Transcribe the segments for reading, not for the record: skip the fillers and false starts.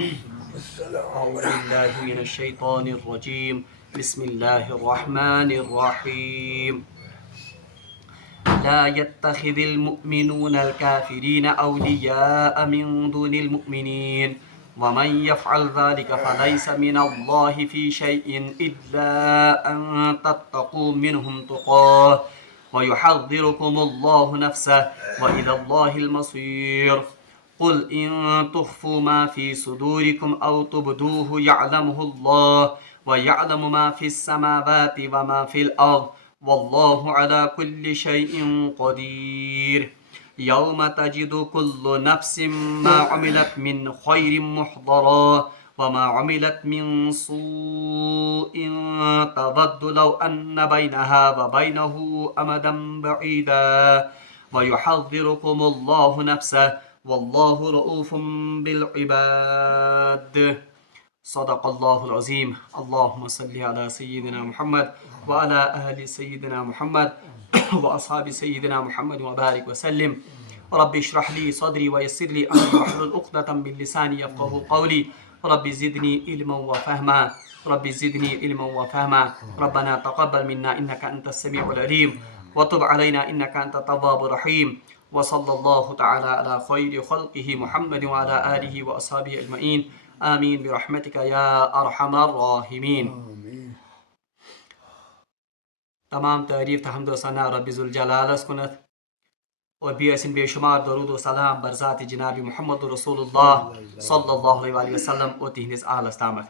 أعوذ بالله من الشيطان الرجيم بسم الله الرحمن الرحيم لا يتخذ المؤمنون الكافرين أولياء من دون المؤمنين ومن يفعل ذلك فليس من الله في شيء إلا أن تتقوا منهم تقاه ويحذركم الله نفسه وإلى الله المصير قل إن تخفوا ما في صدوركم أو تبدوه يعلمه الله ويعلم ما في السماوات وما في الأرض والله على كل شيء قدير يوم تجد كل نفس ما عملت من خير محضرا وما عملت من سوء تود لو أن بينها وبينه أمدا بعيدا ويحذركم الله نفسه والله رؤوف بالعباد صدق الله العظيم اللهم صل على سيدنا محمد وعلى آل سيدنا محمد وأصحاب سيدنا محمد وبارك وسلم رب اشرح لي صدري ويسر لي أمري واحلل عقدة من لساني يفقهوا قولي رب زدني علما وفهما رب زدني علما وفهما ربنا تقبل منا إنك أنت السميع العليم وتب علينا إنك أنت التواب الرحيم وصلى الله تعالى على خير خلقه محمد وعلى آله وأصحابه أجمعين آمين برحمتك يا أرحم الراحمين تمام تعریف تحمد و ثنا رب ذوالجلال کنت اور بیسن بے شمار درود و سلام برذات جناب محمد رسول اللہ صلی اللہ علیہ وسلم اور تہندس آلس تامت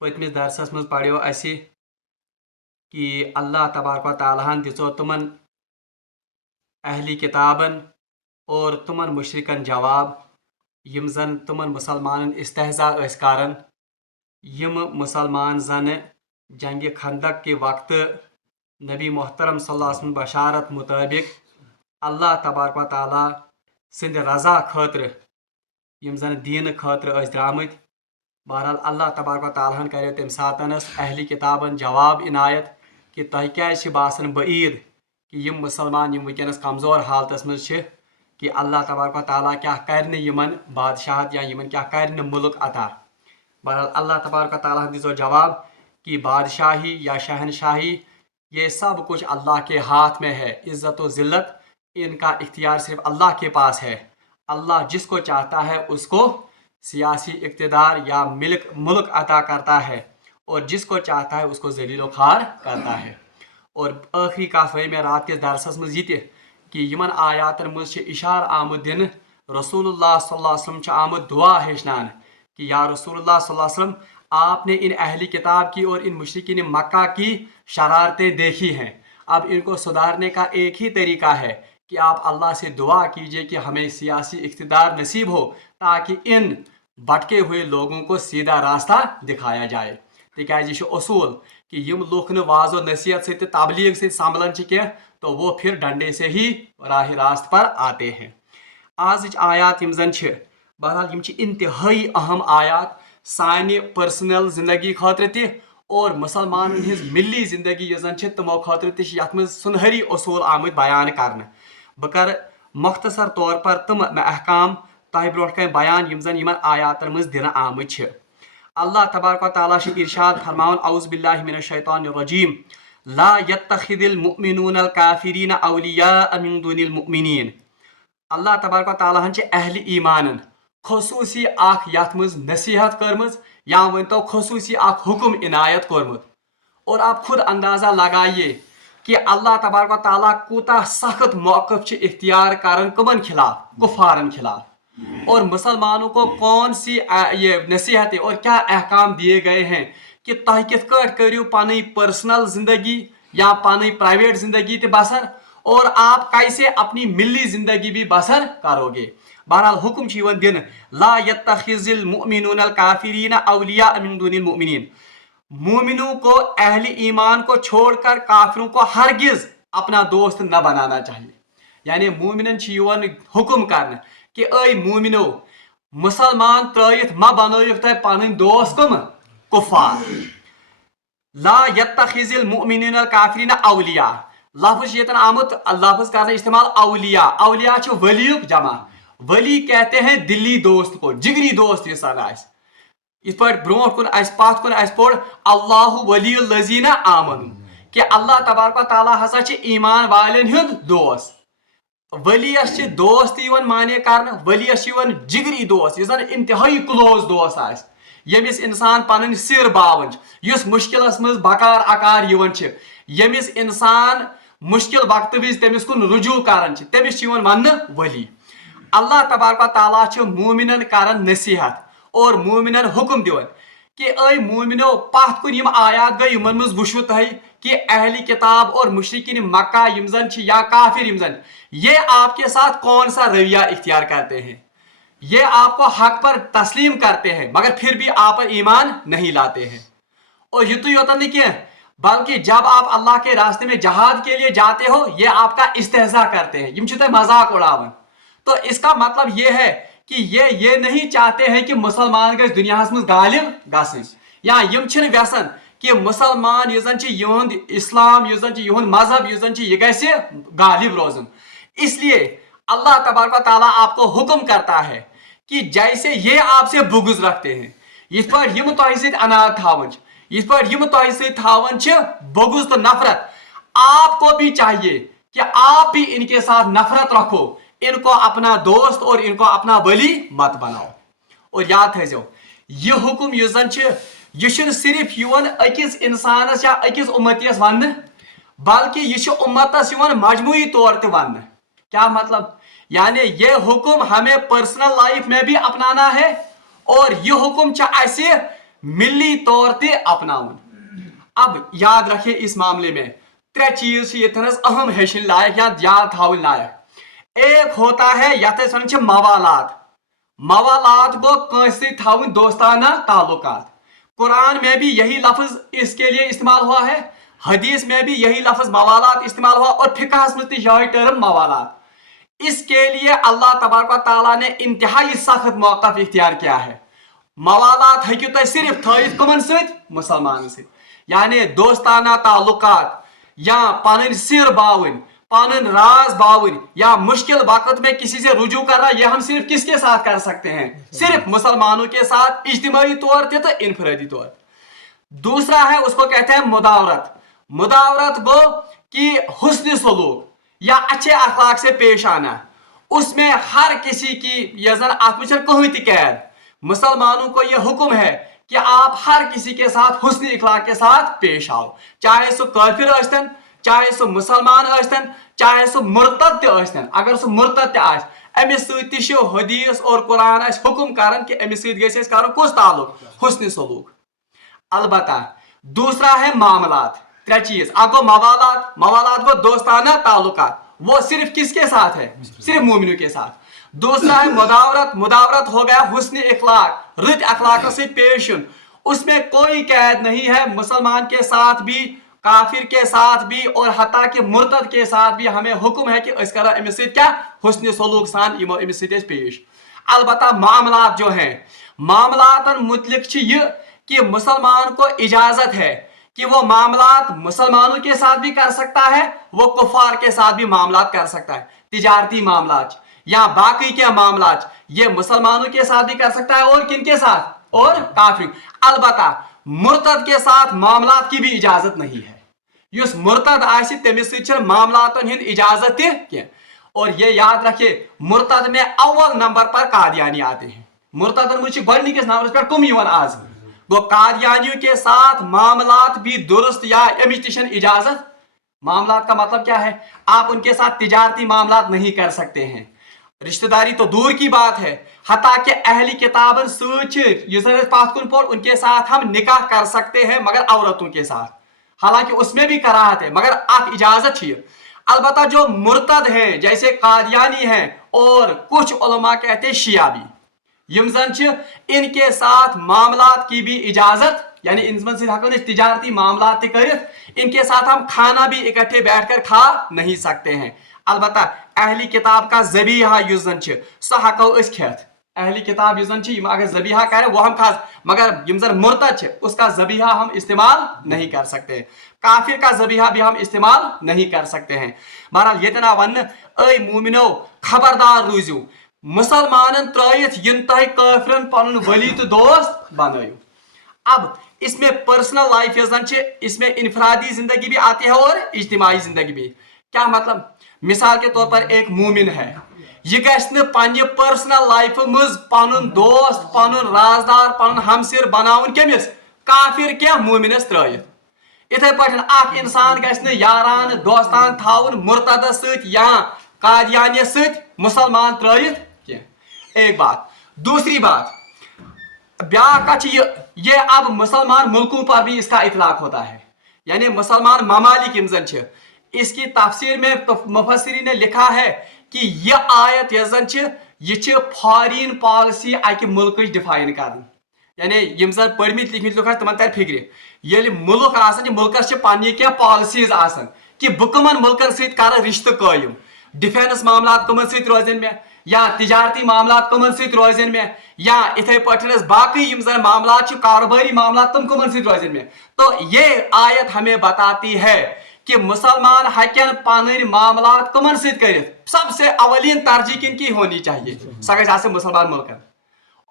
پتمس درسس مز پڑھو اسی کہ اللہ تبارک و تعالیٰ ہن دژو تمن اہلی کتابن اور تمن مشرکن جواب یم زن تمن مسلمانن استہزاء اس کارن یم مسلمان زن جنگ خندق کے وقت نبی محترم صلی اللہ علیہ وسلم بشارت مطابق اللہ تبارک و تعالیٰ سند رضا خاطر یم زن دین خاطر اس درامت بہرحال اللہ تبارک و تعالیٰ ہن کرے تم ساتنس اہلی کتابن جواب عنایت کہ تہ کیازِ باسان بعید کہ یم مسلمان یم ونکس کمزور حالتس مز کہ اللہ تبارک و تعالیٰ کیا کرنے یمن بادشاہت یا یمن کیا کرنے ملک عطا بہرحال اللہ تبارک و تعالیٰ دژو جواب کہ بادشاہی یا شہنشاہی یہ سب کچھ اللہ کے ہاتھ میں ہے عزت و ذلت ان کا اختیار صرف اللہ کے پاس ہے اللہ جس کو چاہتا ہے اس کو سیاسی اقتدار یا ملک عطا کرتا ہے اور جس کو چاہتا ہے اس کو ذلیل و خوار کرتا ہے اور آخری کت میں رات کے درسس مز یہ کہ یمن آیاتن مز اشار آمد دن رسول اللہ صلی اللہ علیہ وسلم آمد دعا ہیچنان کہ یا رسول اللہ صلی اللہ علیہ وسلم آپ نے ان اہلی کتاب کی اور ان مشرکین مکہ کی شرارتیں دیکھی ہیں اب ان کو سدھارنے کا ایک ہی طریقہ ہے کہ آپ اللہ سے دعا کیجئے کہ ہمیں سیاسی اقتدار نصیب ہو تاکہ ان بھٹکے ہوئے لوگوں کو سیدھا راستہ دکھایا جائے تکیازِ یہ اصول کہ یم لوگ واض و نصیحت سے تبلیغ سے سنبھلن کی تو وہ پھر ڈنڈے سے ہی راہ راست پر آتے ہیں آج آیات یم زن بہرحال یم انتہائی اہم آیات سانہ پرسنل زندگی خاطر تہ اور مسلمان ہز ملی زندگی یہ زن تمو خاطر تہ یت مز سنہری اصول آمد بیان کرنے بہ کر مختصر طور پر تم احکام تہ برو کن بیان یم زن یمن آیاتن مز دن آمد اللہ تبارک و تعالیٰ ارشاد فرماون اعوذ باللہ من الشیطان الرجیم لا يتخذ المؤمنون الكافرین اولیاء من دون المؤمنین اللہ تبارک و تعالیٰ ہن اہل ایمانن خصوصی اخ یت مز نصیحت کرمز یا ونتو خصوصی اخ حکم عنایت کورمت اور آپ خود اندازہ لگائیے کہ اللہ تبارک و تعالیٰ کوتا سخت موقف اختیار کرن کمن خلاف کفارن خلاف اور مسلمانوں کو کون سی یہ نصیحتیں اور کیا احکام دیے گئے ہیں کہ تہ کت کٹ کریو پنی پرسنل زندگی یا پنی پرائیویٹ زندگی تہ بسر اور آپ کیسے اپنی ملی زندگی بھی بسر کرو گے بہرحال حکم دن لا يتخذ المؤمنون الکافرین اولیاء من دون المؤمنین مومنوں کو اہل ایمان کو چھوڑ کر کافروں کو ہرگز اپنا دوست نہ بنانا چاہیے یعنی مومنن حکم کرنا کہ اے مومنو مسلمان ترائیت ما بنائیو تہ پنن دوست کم کفار لا يتخذ المؤمنون الکافرین اولیاء لفظ یتن آمت لفظ کرنا استعمال اولیاء اولیاء چھ ولیک جمع वली कहते हैं दिल्ली दोस्त को, जिगरी दोस्त इंसान आस। इस पर ब्रोट कुन आस पात कुन आस पोड़ अल्लाहु वलियुल लजीना आमनु कि अल्लाह तबारक व तआला हसा छ ईमान वालेन हुंद दोस्त। वलियस छ दोस्त यवन माने कारण, वलियस छ यवन जिगरी दोस्त, यस जन इंतहाई क्लोज दोस्त आस, यमिस इंसान पन सिर बावन, युस मुश्किलस मज बकार आकार यवन छ, यमिस इंसान मुश्किल वक्त विज तमिस कुन रुजू करन छ, तमिस छ यवन मानन वली। अल्लाह तबारक व तआला छ मोमिनन करन नसीहत और मोमिनन हुक्म दिवन कि ऐ मोमिनो पथ कुन यम आयात गई यमन मज वुशु तह कि अहली किताब और मुशरिकीन मक्का यम जन छ या काफिर यम जन, ये आपके साथ कौन सा रवैया इख्तियार करते हैं, ये आपको हक पर तस्लीम करते हैं मगर फिर भी आप पर ईमान नहीं लाते हैं। और युतु योता नहीं किया, बल्कि जब आप अल्लाह के रास्ते में जहाद के लिए जाते हो ये आपका इस्तेहजा करते हैं, यम छुते मजाक उड़ावन। तो इसका मतलब ये है कि ये नहीं चाहते हैं कि मुसलमान गस दुनिया में गालिब गसन, या यम छिन व्यसन कि मुसलमान युजन छ युहंद इस्लाम युजन छ युहंद मजहब युजन छ ये गसे गालिब रोजन। इसलिए अल्लाह तबारक व तआला आपको हुक्म करता है कि जैसे ये आपसे बुग़्ज़ रखते हैं, इस पर यम तोह सत अनाद थावन, इस पर यम तोह सत थावन छ बुग़्ज़ तो नफरत, आपको भी चाहिए कि आप भी इनके साथ नफरत रखो, इनको अपना दोस्त और इनको अपना वली मत बनाओ। और याद थो यह हुक्म युजन यह सिर्फ युवन अकिस इंसानस या अकिस उम्मतियस वन, बल्कि यह उम्मतस युवन मजमूई तौर ते वन। क्या मतलब, यानी ये हुक्म हमें पर्सनल लाइफ में भी अपनाना है और यह हुक्म ऐसे मिली तौर ते अपनाउन। अब याद रखिए इस मामले में त्रे चीज यथनस अहम हेशन लायक या याद थावन लायक। एक होता है यथ वन मवालात, मवालात गो कंसे थावन दोस्ताना ताल्लुकात। कुरान में भी यही लफ्ज इसके लिए इस्तेमाल हुआ है, हदीस में भी यही लफ्ज मवालात इस्तेमाल हुआ और फिक़ह में यही टर्म मवालात। इसके लिए अल्लाह तबारक व तआला ने इंतहाई सख्त मौक़िफ़ इख्तियार किया है। मवालात हकियो तुम सिर्फ थोत कमन सत मुसलमान से, यानी दोस्ताना ताल्लुकात या पन सिर बावन, पन राज बावन या मुश्किल वक्त में किसी से रुजू करना, यह हम सिर्फ किसके साथ कर सकते हैं, सिर्फ मुसलमानों के साथ इज्तिमाई तौर पे तो इनफरादी तौर। दूसरा है उसको कहते हैं मुदावरत। मुदावरत गो कि हुस्न सलूक या अच्छे अखलाक से पेश आना, उसमें हर किसी की यजन आत्मचर कोई कैद, मुसलमानों को यह हुक्म है कि आप हर किसी के साथ हुस्न इखलाक के साथ पेश आओ, चाहे सो काफिर अस्तन, चाहे सो मुसलमान अस्तन, चाहे सो मुर्तद ते अस्तन। अगर सो मुर्तद ते आस, अमिस सत हदीस और कुरान आस हुक्म करन कि अमिस सत गछ करो कुस ताल्लुक, हुस्न सलूक। अलबत्ता दूसरा है मामलात, त्रे चीज। आपको मवालात, मवालात को दोस्ताना ताल्लुकात, वो सिर्फ किसके साथ है, सिर्फ मोमिनों के साथ। दूसरा है मुदावरत, मुदावरत हो गया हुस्न इखलाक, रुत अखलाक से पेश, उसमें कोई कैद नहीं है, मुसलमान के साथ भी काफिर के साथ भी और हत्ता के मुर्तद के साथ भी हमें हुक्म है कि इस करो अमिस सत क्या हुस्न सलूक सान इमो अमिस सत पेश। अलबत्ता मामलात जो हैं, मामलातन मुतलिक यह कि मुसलमान को इजाजत है कि वो मामलात मुसलमानों के साथ भी कर सकता है, वो कुफार के साथ भी मामलात कर सकता है। तिजारती मामलात या बाकी के मामलात ये मुसलमानों के साथ भी कर सकता है और किनके साथ, और काफिर। अलबत्ता मुर्तद के साथ मामलात की भी इजाजत नहीं है, युस मुर्तद आसि तमिस सत मामलातन हिंद इजाजत के। और ये याद रखिए मुर्तद में अव्वल नंबर पर कादियानी आते हैं। मुर्तदन मुझे गोडनिकिस नंबरस पर कुम यवन आज गो कादियानियों के साथ मामलात भी दुरुस्त या अमिशन इजाजत। मामलात का मतलब क्या है, आप उनके साथ तिजारती मामलात नहीं कर सकते हैं, रिश्तेदारी तो दूर की बात है, हत्ता के अहली किताबन सूच उनके साथ हम निकाह कर सकते हैं मगर औरतों के साथ, हालांकि उसमें भी कराहत है मगर आप इजाजत है। अलबत्ता जो मुर्तद हैं जैसे कादियानी हैं और कुछ उलमा कहते हैं शिया भी, इनके साथ मामलात की भी इजाजत, यानी इनमें से तिजारती मामलात कर, इनके साथ हम खाना भी इकट्ठे बैठकर खा नहीं सकते हैं। अलबत्ता अहली किताब का ज़बीहा युजन सह हको खेत, अहली किताब युजन अगर ज़बीहा करे वो हम खास, मगर यमजन मुर्तद उसका ज़बीहा हम इस्तेमाल नहीं कर सकते, काफिर का ज़बीहा भी हम इस्तेमाल नहीं कर सकते हैं। बहरहाल ये तना वन ऐ मोमिनो खबरदार रूजू, मुसलमान त्रयित इन तह काफिरन पन वली तो दोस्त बनायो। अब इसमें पर्सनल लाइफ इसमें इनफरादी जिंदगी भी आती है और इज्तिमाई जिंदगी भी। क्या मतलब? मिसाल के तौर पर एक मोमिन है, यह गश्न पन्ने पर्सनल लाइफ मज पन दोस्त पन राजदार पन हमसिर बनाउन केमिस काफिर क्या मोमिनस त्रयित। इथे पे इंसान गश्न यारान दोस्तान थाउन मुर्तद सत या कादियानियत सत मुसलमान त्रयित क्या। एक बात। दूसरी बात, ब्याह ये अब मुसलमान मुल्कों पर भी इसका इतलाक होता है, यानी मुसलमान ममालिक यम जन इसकी तफसीर में तो मुफस्सिरीन ने लिखा है कि यह आयत यह फॉरेन पॉलिसी अकि मुल्क डिफाइन कर, यानी यम जन पढ़मित लिखमित लुक तमन तर फिक्र ये मुल्क मुल्कस पन्ने क्या पॉलिसीज कि बह कमन मुल्कन सत कर रिश्त कायम, डिफेंस मामला कमन सत रोजन में, या तिजारती मामला कमन सत रोजन में, या इथे पे बाकी यम जन मामला कारोबारी मामला तुम कमन सत रोजन में। तो ये आयत हमें बताती है कि मुसलमान हकन पन मामला कमन सत कर सबसे अवलीन तरजीह किन की होनी चाहिए, सह गई मुसलमान मुल्कन।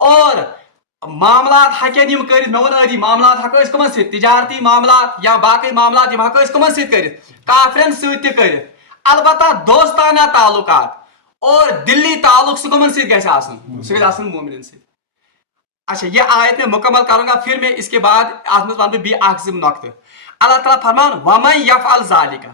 और मामला हकन यम कर मे वन मामला हको कमन सत तिजारती मामला या बाकी मामला हको कमन सत कर काफिरन सत कर, अलबत्ता दोस्ताना ताल्लुकात और दिल्ली ताल्लुक सह कमन सत गई मोमिन सत। अच्छा, ये आयत में मुकम्मल करूंगा, फिर मैं इसके बाद वन भी नुक्ते। अल्लाह ताला फरमान वमन यफअल ज़ालिका,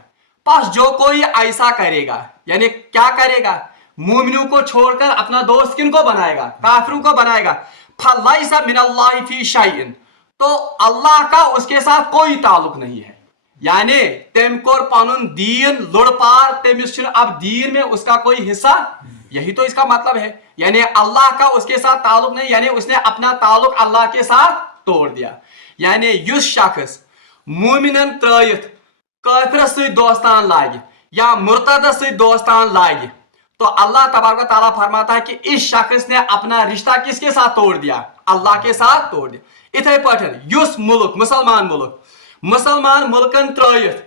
बस जो कोई ऐसा करेगा, यानी क्या करेगा, मोमिनों को छोड़कर अपना दोस्त किनको बनाएगा, काफिरों को बनाएगा, फलैसा मिनल्लाहि फी शैइन, तो अल्लाह का उसके साथ कोई ताल्लुक नहीं है। यानी तम कोर पनुन दीन लुड़ पार, तमिस अब दीन में उसका कोई हिस्सा, यही तो इसका मतलब है। यानी अल्लाह का उसके साथ ताल्लुक नहीं, यानी उसने अपना ताल्लुक अल्लाह के साथ तोड़ दिया। यानी युस शख्स मोमिनन त्रयित काफिर सत दोस्तान लागे या मुर्तद सत दोस्तान लागे, तो अल्लाह तबारक ताला फरमाता है कि इस शख्स ने अपना रिश्ता किसके साथ तोड़ दिया, अल्लाह के साथ तोड़ दिया। इथे पे युस मुल्क मुसलमान मुल्कन त्रयित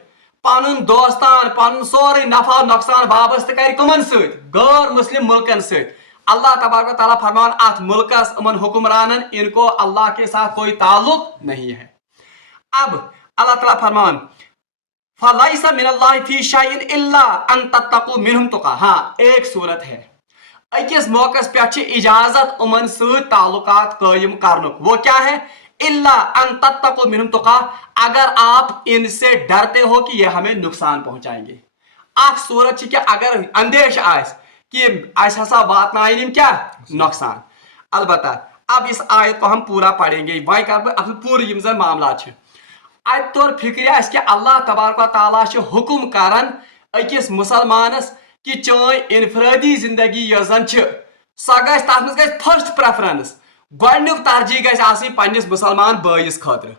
पन दोस्तान पन सोरे नफा नुकसान वाबस्त कर कमन सत, गैर मुस्लिम मुल्कन सत, अल्लाह तबारक ताला फरमान अत मुल्कस अमन हुक्मरानन इनको अल्लाह के साथ कोई ताल्लुक नहीं है। अब अल्लाह ताला फरमान फलैसा मिनल्लाहि फी शैइन इल्ला अन तत्तकू मिनहुम तुका। हाँ, एक सूरत है अकिस मौकस पे इजाजत उमन सत ताल्लुकात कायम करनुक, वो क्या है, इल्ला अन तत्तकू मिनहुम तुका, अगर आप इनसे डरते हो कि ये हमें नुकसान पहुंचाएंगे। अख सूरत कि अगर अंदेश आस कि हसा वातनायन क्या नुकसान। अलबत्ता अब इस आयत को हम पूरा पढ़ेंगे, वही कर पूरे यम जन मामला अत तोर फिक्र कि अल्लाह तबारक ताला हुक्म करान अकिस मुसलमानस कि चाय इनफरादी जिंदगी यन सह गई तथ मज गई फर्स्ट प्रेफरेंस, गोडनुक तरजीह गई पन्निस मुसलमान बाइस खातिर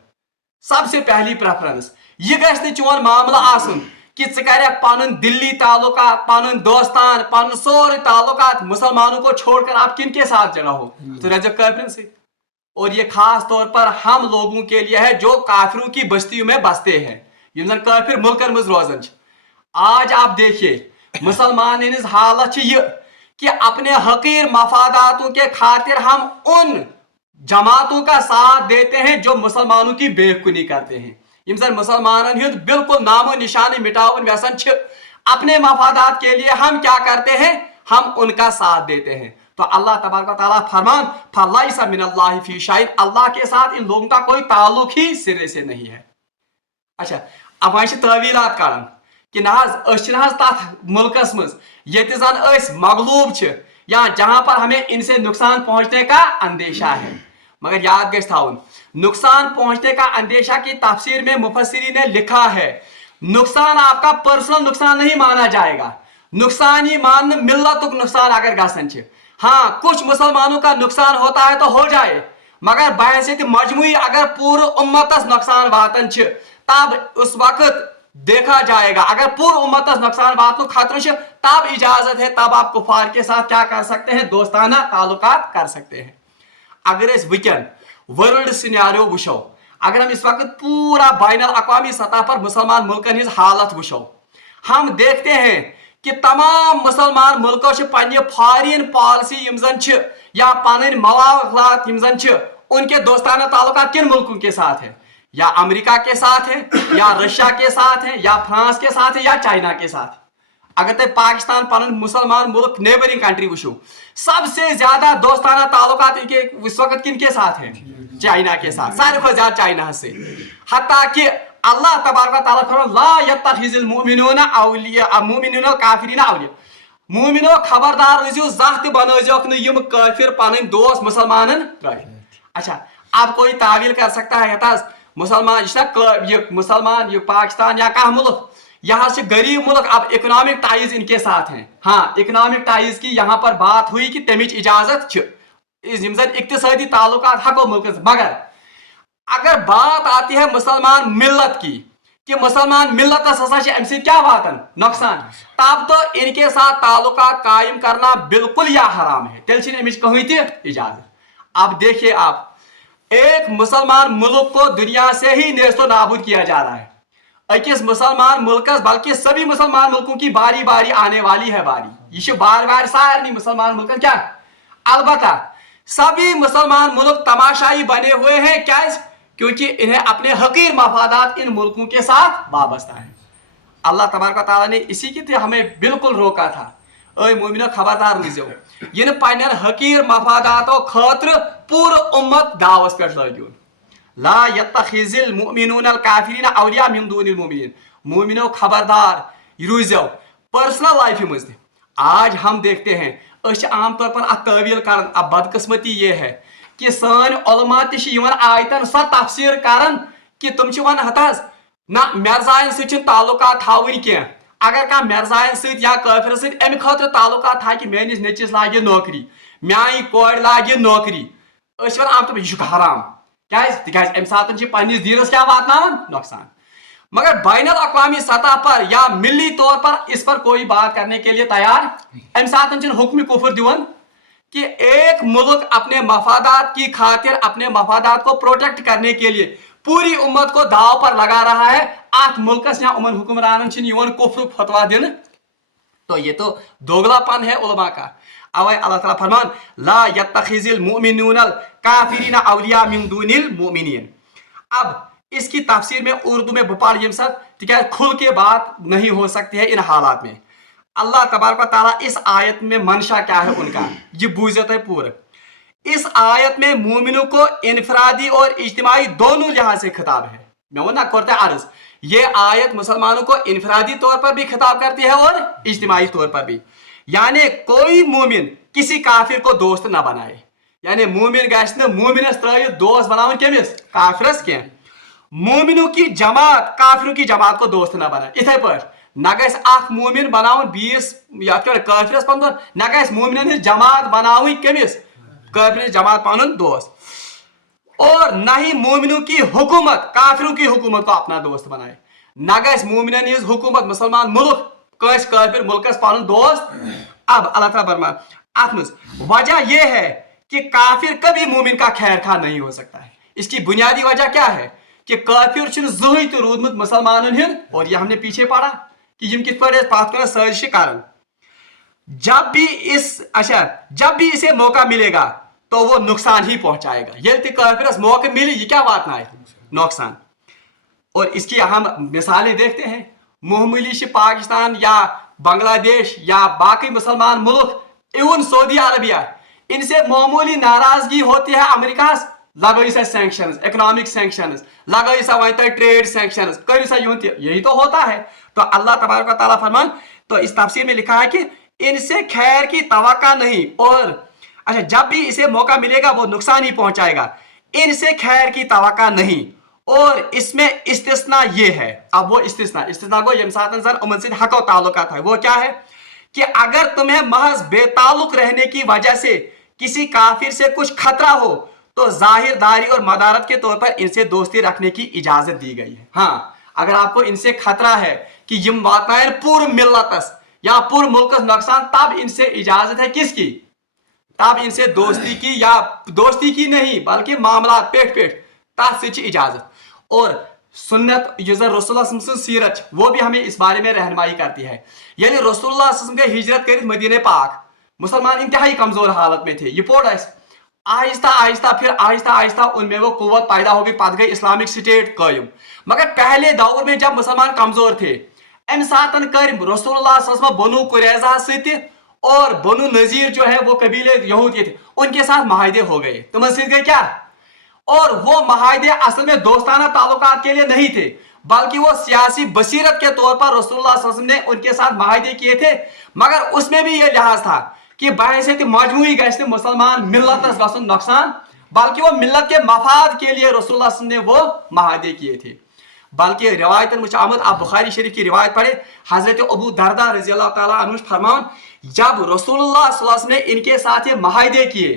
सबसे पहली प्रेफरेंस। यह गई चोन मामला आसन कि च पन दिल्ली ताल्लुकात पन दोस्तान पन सोरे ताल्लुकात मुसलमानों को छोड़कर आप किन के साथ जड़ा हो, तो रजब काफिर से। और ये खास तौर पर हम लोगों के लिए है जो काफिरों की बस्तियों में बसते हैं, यम काफिर मुल्कन मज रोजन। आज आप देखिए मुसलमान हालत ये कि अपने हकीर मफादातों के खातिर हम उन जमातों का साथ देते हैं जो मुसलमानों की बेवकूनी करते हैं, यम जन मुसलमान बिल्कुल नामो निशानी मिटावन व्यसन, अपने मफादात के लिए हम क्या करते हैं, हम उनका साथ देते हैं। तो अल्लाह तबारक ताला फरमान फलैसा मिनल्लाहि फी शैइन, अल्लाह के साथ इन लोगों का कोई ताल्लुक ही सिरे से नहीं है। अच्छा, अब वह तवीलात कर कि ना तथ मुल्कस मज ये जन मगलूब या जहां पर हमें इनसे नुकसान पहुंचने का अंदेशा है, मगर याद गई थाउन नुकसान पहुंचने का अंदेशा की तफसीर में मुफस्सिरीन ने लिखा है नुकसान आपका पर्सनल नुकसान नहीं माना जाएगा, नुकसान ही मान मिल्लतुक नुकसान अगर गसन। हाँ, कुछ मुसलमानों का नुकसान होता है तो हो जाए, मगर बहैसियत मजमुई अगर पूरे उम्मतस नुकसान वातन तब उस वक्त देखा जाएगा, अगर पूरे उम्मतस नुकसान वातन खतरों तब इजाजत है, तब आप कुफार के साथ क्या कर सकते हैं, दोस्ताना ताल्लुकात कर सकते हैं। अगर इस वीकेंड वर्ल्ड सिनेरियो वुशो, अगर हम इस वक्त पूरा बैनुल अक़वामी सतह पर मुसलमान मुल्कन हिज हालत वुशो, हम देखते हैं کہ تمام مسلمان ملکوں سے پنہ فارین پالسی یم زن چھ یا پنن مواقعات یم زن چھ ان کے دوستانہ تعلقات کن ملکوں کے ساتھ ہیں؟ یا امریکہ کے ساتھ ہے، یا رشیا کے ساتھ ہے، یا فرانس کے ساتھ ہے، یا چائنا کے ساتھ. اگر تم پاکستان پن مسلمان ملک نیبرنگ کنٹری وچھو، سب سے زیادہ دوستانہ تعلقات ان کے اس وقت کن کے ساتھ ہیں؟ چائنا کے ساتھ، سارے کو زیادہ چائنا سے. حتیٰ کہ اللہ تبارک و تعالیٰ فرماتا لا یتخذ المؤمنون اولیاء مومنون الکافرین اولیاء. مومنو خبردار روزیو زانہہ تہ بنٲزیوکھ نہٕ یم کافر پنن دوست مسلمانن ترٲوِتھ. اچھا اب کوئی تعویل کر سکتا ہے یتاز مسلمان یہ مسلمان یہ پاکستان یا کہاں ملک یہاں سے غریب ملک، اب اکنامک ٹائز ان کے ساتھ ہیں. ہاں اکنامک ٹائز کی یہاں پر بات ہوئی کہ تمچ اجازت اقتصادی تعلقات ہکو ملک، مگر اگر بات آتی ہے مسلمان ملت کی کہ مسلمان ملت ہسا ام سے کیا واتن نقصان، تب تو ان کے ساتھ تعلقات قائم کرنا بالکل یا حرام ہے، تیل چھ امچ کہیں تہ اجازت. اب دیکھیے آپ، ایک مسلمان ملک کو دنیا سے ہی نیست و نابود کیا جا رہا ہے. اکس مسلمان ملکس بلکہ سبھی مسلمان ملکوں کی باری باری آنے والی ہے باری. یہ بار بار سارے مسلمان ملکن کیا، البتہ سبھی مسلمان ملک تماشائی بنے ہوئے ہیں. کیا؟ کیونکہ انہیں اپنے حقیر مفادات ان ملکوں کے ساتھ وابستہ ہیں. اللہ تبارک و تعالیٰ نے اسی کی طرح ہمیں بالکل روکا تھا، اے مومنو خبردار روزو یہ پنن حقیر مفاداتو خاطر پور امت دعوس پہ لگیون. لا یتخذ المؤمنون الکافرین اولیاء من دون المؤمنین. مومنو خبردار روزو پرسنل لائف مز. آج ہم دیکھتے ہیں عام طور پر تعویل کرن. اب بدقسمتی یہ ہے کہ سان علماء تہ آیتن سو تفسیر کرن کہ تم ون ہتاز نہ مرزائن ستھ تعلقات تھاون کی. اگر کھانا مرزائن ست یا کافر ست امہ خاطر تعلقات تھا کہ میانس نیچس لاگہ نوکری، میانہ کور لاگہ نوکری، اس ون عام طور یہ حرام. تکیاز امہ ساتن پنس دینس کیا واتناون نقصان. مگر بین الاقوامی سطح پر یا ملی طور پر اس پر کوئی بات کرنے کے لیے تیار. امہ ساتن حکم کفر دیون کہ ایک ملک اپنے مفادات کی خاطر اپنے مفادات کو پروٹیکٹ کرنے کے لیے پوری امت کو داو پر لگا رہا ہے. ات ملکس یا امن حکمرانن کفر فتوا دن، تو یہ تو دوگلا پن ہے علماء کا. اوے اللہ تعالیٰ فرمان لا یتخذ المؤمنون الکافرین اولیاء من دون المؤمنین. اب اس کی تفسیر میں اردو میں بپال یم سب تکیاز کھل کے بات نہیں ہو سکتی ہے ان حالات میں. اللہ تبارک و تعالیٰ اس آیت میں منشا کیا ہے ان کا یہ بوجھتے ہے پورا. اس آیت میں مومنوں کو انفرادی اور اجتماعی دونوں لحاظ سے خطاب ہے. میں وہ نہ کرتے عرض، یہ آیت مسلمانوں کو انفرادی طور پر بھی خطاب کرتی ہے اور اجتماعی طور پر بھی. یعنی کوئی مومن کسی کافر کو دوست نہ بنائے. یعنی مومن گھس مومنس ترائیت دوست بناون کمس کافرس کی. مومنوں کی جماعت کافروں کی جماعت کو دوست نہ بنائے. اتھے پہ نہ گھس اخ مومن بناون بیس یا کافرس پن نہ گھس مومنن ہز جماعت بناوی کمس کافر جماعت پن دوست. اور نہ ہی مومنوں کی حکومت کافروں کی حکومت کو اپنا دوست بنائے. نہ گھس مومنن ہز حکومت مسلمان ملک کس کافر ملکس پن دوست. اب اللہ تعالیٰ فرمان ات مز وجہ یہ ہے کہ کافر کبھی مومن کا خیر خواہ نہیں ہو سکتا ہے. اس کی بنیادی وجہ کیا ہے کہ کافر زہن تہ رودمت مسلمانن ہند. اور یہ ہم نے پیچھے پڑھا کہ یم کت پہ پات کر سازش کرن. جب بھی اسے موقع ملے گا تو وہ نقصان ہی پہنچائے گا. یل تہ کافرس موقع ملے یہ کیا واتنائے نقصان. اور اس کی اہم مثالیں دیکھتے ہیں. معمولی پاکستان یا بنگلہ دیش یا باقی مسلمان ملک ایون سعودی عربیہ ان سے معمولی ناراضگی ہوتی ہے امریکہ لگائی سا سینکشنز اکنامک سینکشنز لگائی سا وہیں تک ٹریڈ سینکشنز کری سا یہی تو ہوتا ہے. تو اللہ تبارک و تعالیٰ فرمان تو اس تفسیر میں لکھا ہے کہ ان سے خیر کی توقع نہیں. اور اچھا جب بھی اسے موقع ملے گا وہ نقصان ہی پہنچائے گا. ان سے خیر کی توقع نہیں. اور اس میں استثناء یہ ہے. اب وہ استثناء کو یم ساتن زن امن سے حق و تعلقات ہے. وہ کیا ہے کہ اگر تمہیں محض بے تعلق رہنے کی وجہ سے کسی کافر سے کچھ خطرہ ہو تو ظاہر داری اور مدارت کے طور پر ان سے دوستی رکھنے کی اجازت دی گئی ہے. ہاں اگر آپ کو ان سے خطرہ ہے کہ یم واتنائن پور ملتس یا پور ملکس نقصان تب ان سے اجازت ہے کس کی؟ تب ان سے دوستی کی یا دوستی کی نہیں بلکہ معاملات پیٹ تس سے اجازت. اور सुन्नत जो रसूलुल्लाह सल्लल्लाहु अलैहि वसल्लम सीरत वो भी हमें इस बारे में रहनुमाई करती है। यानी रसूलुल्लाह सल्लल्लाहु अलैहि वसल्लम गए हिजरत कर मदीने पाक, मुसलमान इंतहाई कमजोर हालत में थे। ये पोड़ आहिस्ता आहिस्ता फिर आहिस्ता आहिस्ता उनमें वो कुव्वत पैदा हो गई, पद गई इस्लामिक स्टेट कायम। मगर पहले दौर में जब मुसलमान कमजोर थे, अम सातन कर रसूलुल्लाह सल्लल्लाहु अलैहि वसल्लम बनु कुरैज़ा से और बनु नजीर जो है वो कबीले यहूदी थे, उनके साथ माहिदे हो गए। तो मस्जिद गए क्या, और वो माहिदे असल में दोस्ताना ताल्लुकात के लिए नहीं थे, बल्कि वो सियासी बसीरत के तौर पर रसूलुल्लाह सल्लल्लाहु अलैहि वसल्लम ने उनके साथ माहिदे किए थे। मगर उसमें भी ये लिहाज था कि बहैसियत मजमूई गश्त मुसलमान मिल्लतस गसन नुकसान, बल्कि वो मिल्लत के मफाद के लिए रसूलुल्लाह सल्लल्लाहु अलैहि वसल्लम ने वो माहिदे किए थे। बल्कि रिवायतन मुझ आमद, आप बुखारी शरीफ की रिवायत पढ़े, हजरत अबू दरदा रज़ी अल्लाह ताला अन्हु फरमान, जब रसूलुल्लाह सल्लल्लाहु अलैहि वसल्लम ने इनके साथ ये माहिदे किए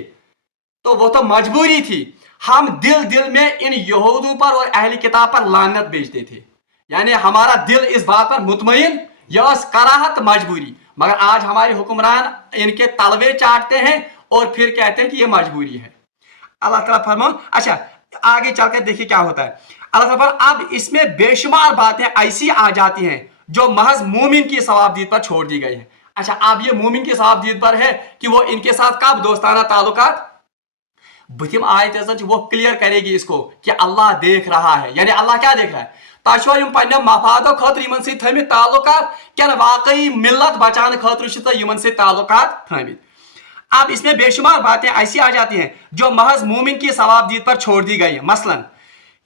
तो वो तो मजबूरी थी, हम दिल दिल में इन यहूदियों पर और अहली किताब पर लानत भेजते थे। यानी हमारा दिल इस बात पर मुतमईन, यह कराहत मजबूरी, मगर आज हमारे हुक्मरान इनके तलवे चाटते हैं और फिर कहते हैं कि यह मजबूरी है। अल्लाह ताला फरमान, अच्छा आगे चलकर देखिए क्या होता है। अल्लाह ताला अब इसमें बेशुमार बातें ऐसी आ जाती हैं जो महज मोमिन की सवाबदीद पर छोड़ दी गई है। अच्छा, अब ये मोमिन की सवाबदीद पर है कि वो इनके साथ कब दोस्ताना ताल्लुकात, बुतिम आयत वो क्लियर करेगी इसको कि अल्लाह देख रहा है। यानी अल्लाह क्या देख रहा है, ताशो यम पन्ने मफादो खतर यमन से थमित ताल्लुकात क्या वाकई मिल्लत बचाने खतर यमन से ताल्लुकात थमित। अब इसमें बेशुमार बातें ऐसी आ जाती हैं जो महज मोमिन की सवाबदीद पर छोड़ दी गई है। मसलन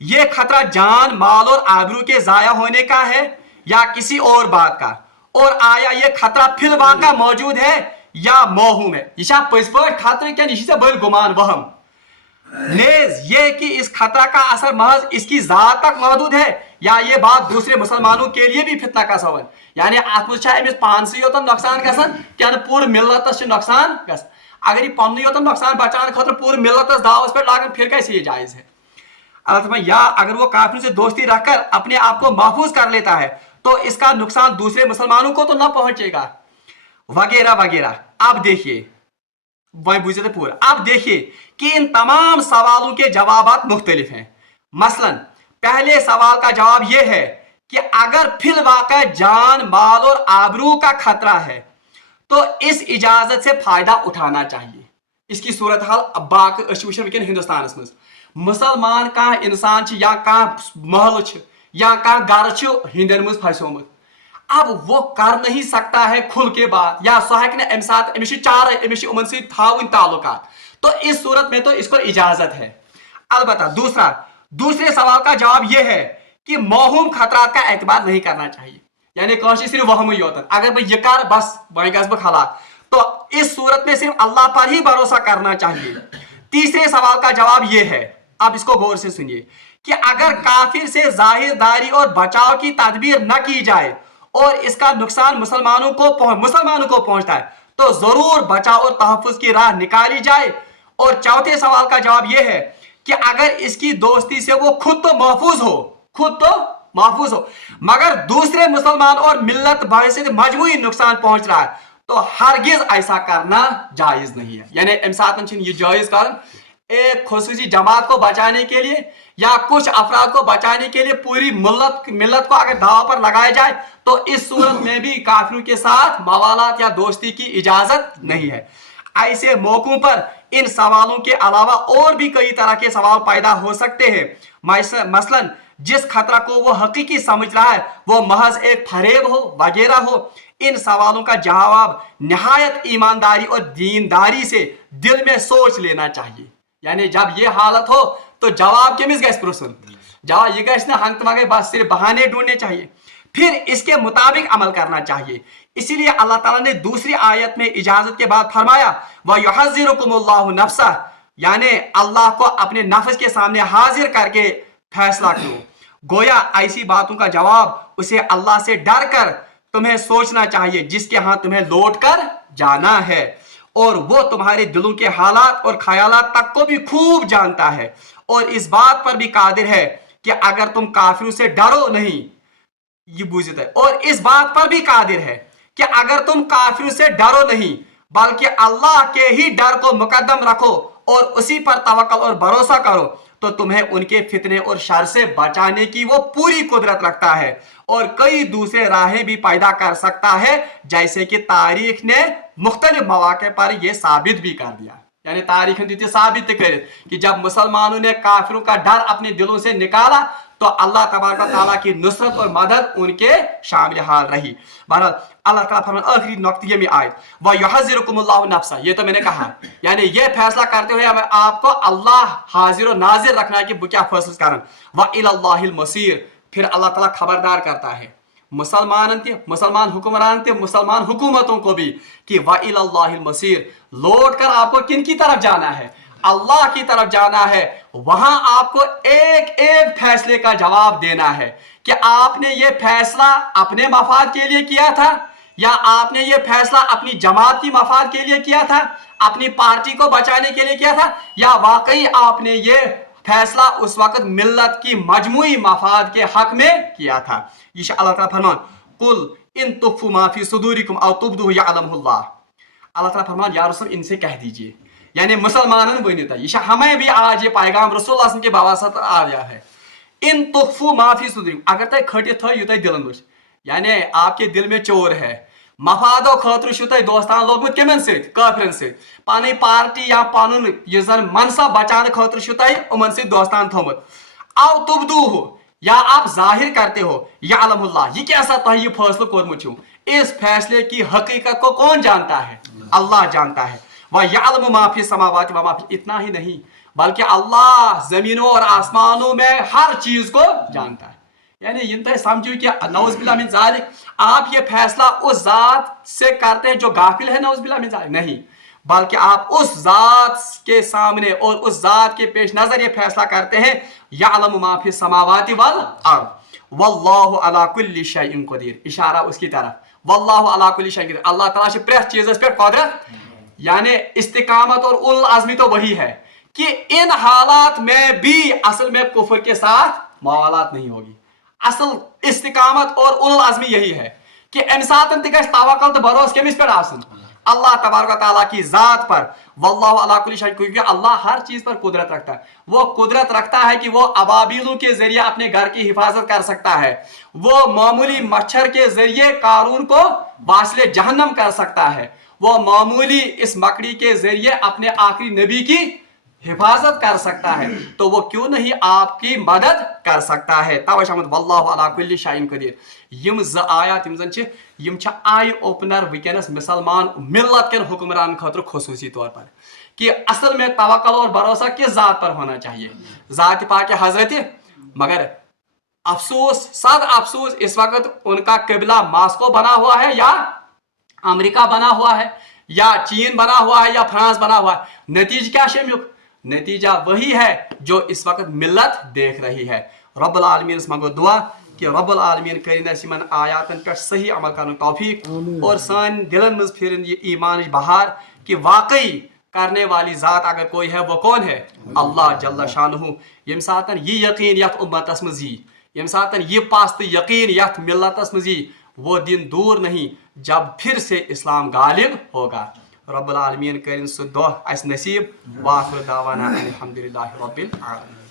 ये खतरा जान माल और आबरू के जाया होने का है या किसी और बात का, और आया ये खतरा फिल वाक़ा मौजूद है या मौहूम है। यह पजपट खतरे क्या से बल गुमान वहम नेज ये कि इस खतरा का असर महज इसकी जात तक महदूद है या ये बात दूसरे मुसलमानों के लिए भी फितना का सबब। यानी अमिस पान से योतन नुकसान गसन क्या पूरे मिल्लतस नुकसान गसन, अगर ये पन्न योतन नुकसान बचाने खतर पूरे मिल्लतस दावस पर लागन फिर कैसे ये जायज है। अल्लाह, या अगर वो काफिरों से दोस्ती रखकर अपने आप को महफूज कर लेता है तो इसका नुकसान दूसरे मुसलमानों को तो न पहुंचेगा, वगैरह वगैरह। अब देखिए वही बुझे पूरा, अब देखिए कि इन तमाम सवालों के जवाब मुख्तलिफ हैं। मसलन पहले सवाल का जवाब यह है कि अगर फिल वाक़ा जान माल और आबरू का खतरा है तो इस इजाजत से फायदा उठाना चाहिए। इसकी सूरत हाल बाकी हिंदुस्तान में मुसलमान कह इंसान या कह महल या कह घर हिंदन मज फंसोमुत, अब वो कर नहीं सकता है खुल के बात, या सह अमिस चार अमिस उमन से ताल्लुकात, तो इस सूरत में तो इसको इजाजत है। अलबत्ता दूसरे सवाल का जवाब यह है कि मौहूम खतरात का एतबार नहीं करना चाहिए। यानी कौन सी सिर्फ वहम होता, अगर मैं ये कर बस वही गस खला, तो इस सूरत में सिर्फ अल्लाह पर ही भरोसा करना चाहिए। तीसरे सवाल का जवाब यह है, अब इसको गौर से सुनिए, कि अगर काफिर से जाहिरदारी और बचाव की तदबीर न की जाए और इसका नुकसान मुसलमानों को पहुंचता है तो जरूर बचाव और तहफ्फुज की राह निकाली जाए। और चौथे सवाल का जवाब यह है कि अगर इसकी दोस्ती से वो खुद तो महफूज हो मगर दूसरे मुसलमान और मिल्लत भाई से मजमूई नुकसान पहुंच रहा है तो हरगिज ऐसा करना जायज नहीं है। यानी ये जायज कारण एक खुसूसी जमात को बचाने के लिए या कुछ अफराद को बचाने के लिए पूरी मिल्लत को अगर दाव पर लगाया जाए तो इस सूरत में भी काफिरों के साथ मवालात या दोस्ती की इजाजत नहीं है। ऐसे मौकों पर इन सवालों के अलावा और भी कई तरह के सवाल पैदा हो सकते हैं। मसलन जिस खतरा को वो हकीकी समझ रहा है वो महज एक फरेब हो वगैरह हो। इन सवालों का जवाब निहायत ईमानदारी और दीनदारी से दिल में सोच लेना चाहिए। यानी जब ये हालत हो तो जवाब के मिस गए प्रोसन जवाब ये गए हंग तमागे बस सिर्फ बहाने ढूंढने चाहिए, फिर इसके मुताबिक अमल करना चाहिए। इसीलिए अल्लाह ताला ने दूसरी आयत में इजाजत के बाद फरमाया व युहज़्ज़िरुकुमुल्लाहु नफ्सा, यानी अल्लाह को अपने नफ्स के सामने हाजिर करके फैसला करो। गोया ऐसी बातों का जवाब उसे अल्लाह से डर कर तुम्हें सोचना चाहिए जिसके हाथ तुम्हें लौट कर जाना है, और वो तुम्हारे दिलों के हालात और ख्यालात तक को भी खूब जानता है और इस बात पर भी कादिर है कि अगर तुम काफिरों से डरो नहीं, ये बुझता है, और इस बात पर भी कादिर है कि अगर तुम काफिरों से डरो नहीं बल्कि अल्लाह के ही डर को मुकद्दम रखो और उसी पर तवक्कल और भरोसा करो तो तुम्हें उनके फितने और शर से बचाने की वो पूरी कुदरत रखता है और कई दूसरे राहें भी पैदा कर सकता है, जैसे कि तारीख ने मुख्तलिफ मौके पर यह साबित भी कर दिया। यानी तारीख ने साबित कर कि जब मुसलमानों ने काफिरों का डर अपने दिलों से निकाला तो अल्लाह तबारक व तआला की नुसरत और मदद उनके शामिल हाल रही। बहरहाल अल्लाह ताला फरमाता है आखिरी नुक्ते में आयत व युहज़िरुकुमुल्लाहु नफ्सा, ये तो मैंने कहा, यानी ये फैसला करते हुए आपको अल्लाह हाजिर और नाजिर रखना है कि वो क्या फैसला करन। व इलल्लाहिल मसीर, फिर अल्लाह ताला खबरदार करता है मुसलमान हुक्मरान थे, मुसलमान हुकूमतों को भी कि व इलल्लाहिल मसीर, लौट कर आपको किन की तरफ जाना है? अल्लाह की तरफ जाना है। वहां आपको एक एक फैसले का जवाब देना है कि आपने ये फैसला अपने मफाद के लिए किया था या आपने ये फैसला अपनी जमात की मफाद के लिए किया था, अपनी पार्टी को बचाने के लिए किया था, या वाकई आपने ये फैसला उस वक्त मिल्लत की मजमुई मफाद के हक में किया था। ये अल्लाह ताला फरमान कुल इन तुख्फू मा फी सुदूरिकुम औ तुब्दुहु यअलमुहुल्लाह, अल्लाह ताला फरमान या रसूल इनसे कह दीजिए, यानी मुसलमानन बनिता ये हमें भी आज ये पैगाम रसूल के बावसत आ गया है। इन तुख्फू मा फी सुदूरिकुम, अगर तय खटित थो यू तय दिलन वुच, यानी आपके दिल में चोर है, मफादो खतर छो तय दोस्तान लोगमुत केमन सत काफिरन सत, पानी पार्टी या पानुन ये जन मनसा बचाने खतर छो तय उमन सत दोस्तान थोमुत, औ तुब्दुहु, या आप जाहिर करते हो, यअलमुहुल्लाह, ये कैसा तह ये फैसला कोरमुत छो, इस फैसले की हकीकत को कौन जानता है? अल्लाह जानता है। वह यअलमु मा फी समावाति व मा फी, इतना ही नहीं बल्कि अल्लाह जमीनों और आसमानों में हर चीज को जानता है। यानी इन समझो कि नौज़ुबिल्लाह मिन ज़ालिक, आप ये फैसला उस जात से करते हैं जो गाफिल है, नौज़ुबिल्लाह मिन ज़ालिक नहीं, बल्कि आप उस जात के सामने और उस जात के पेश नजर ये फैसला करते हैं यअलमु मा फी समावाति वल अर्द वल्लाहु अला कुल्लि शैइन कदीर, इशारा उसकी तरफ, वल्लाहु अला कुल्लि शैइन कदीर, अल्लाह ताला से प्रेत चीज़ पे कुदरत, यानी इस्तिकामत और उल आज़मी तो वही है कि इन हालात में भी असल में कुफर के साथ मवालात नहीं होगी। असल इस्तिकामत और उल आज़मी यही है कि इंसान तवक्कुल तो भरोसा केमिस पे आसन, अल्लाह तबारक व तआला की जात पर, वल्लाहु अला कुल्लि शैइन, क्योंकि अल्लाह हर चीज पर कुदरत रखता है। वो कुदरत रखता है कि वो अबाबिलों के जरिए अपने घर की हिफाजत कर सकता है, वो मामूली मच्छर के जरिए कारून को वासिले जहन्नम कर सकता है, वो मामूली इस मकड़ी के जरिए अपने आखिरी नबी की हिफाजत कर सकता है, तो वो क्यों नहीं आपकी मदद कर सकता है। तवश वल्लाहु अला कुल्लि शैइन कदीर, यम ज आयात यम आई ओपनर वनस मुसलमान मिल्लत के हुक्मरान खतर खसूसी तौर पर कि असल में तवक्कुल और भरोसा किस जात पर होना चाहिए, जात पाक हजरत। मगर अफसोस सद अफसोस इस वक्त उनका किबला मास्को बना हुआ है या अमेरिका बना हुआ है या चीन बना हुआ है या फ्रांस बना हुआ है। नतीजा क्या शेम्युक, नतीजा वही है जो इस वक्त मिल्लत देख रही है। रब्बुल आलमीन मंगो दुआ कि रब्बुल आलमीन करिन असिमन आयातन पे सही अमल करने तौफीक और सान दिलन में फिर ये ईमान बहार कि वाकई करने वाली जात अगर कोई है वो कौन है? अल्लाह जल्ला शानुहु। यम सातन ये यकीन यथ उम्मतस मजी, यम सातन ये पास्त यकीन यथ मिल्लतस मजी, वो दिन दूर नहीं जब फिर से इस्लाम गालिब होगा। रब्बुल आलमीन करिन सु दुआ अस नसीब। वाखिर दावाना अल्हम्दुलिल्लाहि रब्बिल आलमीन।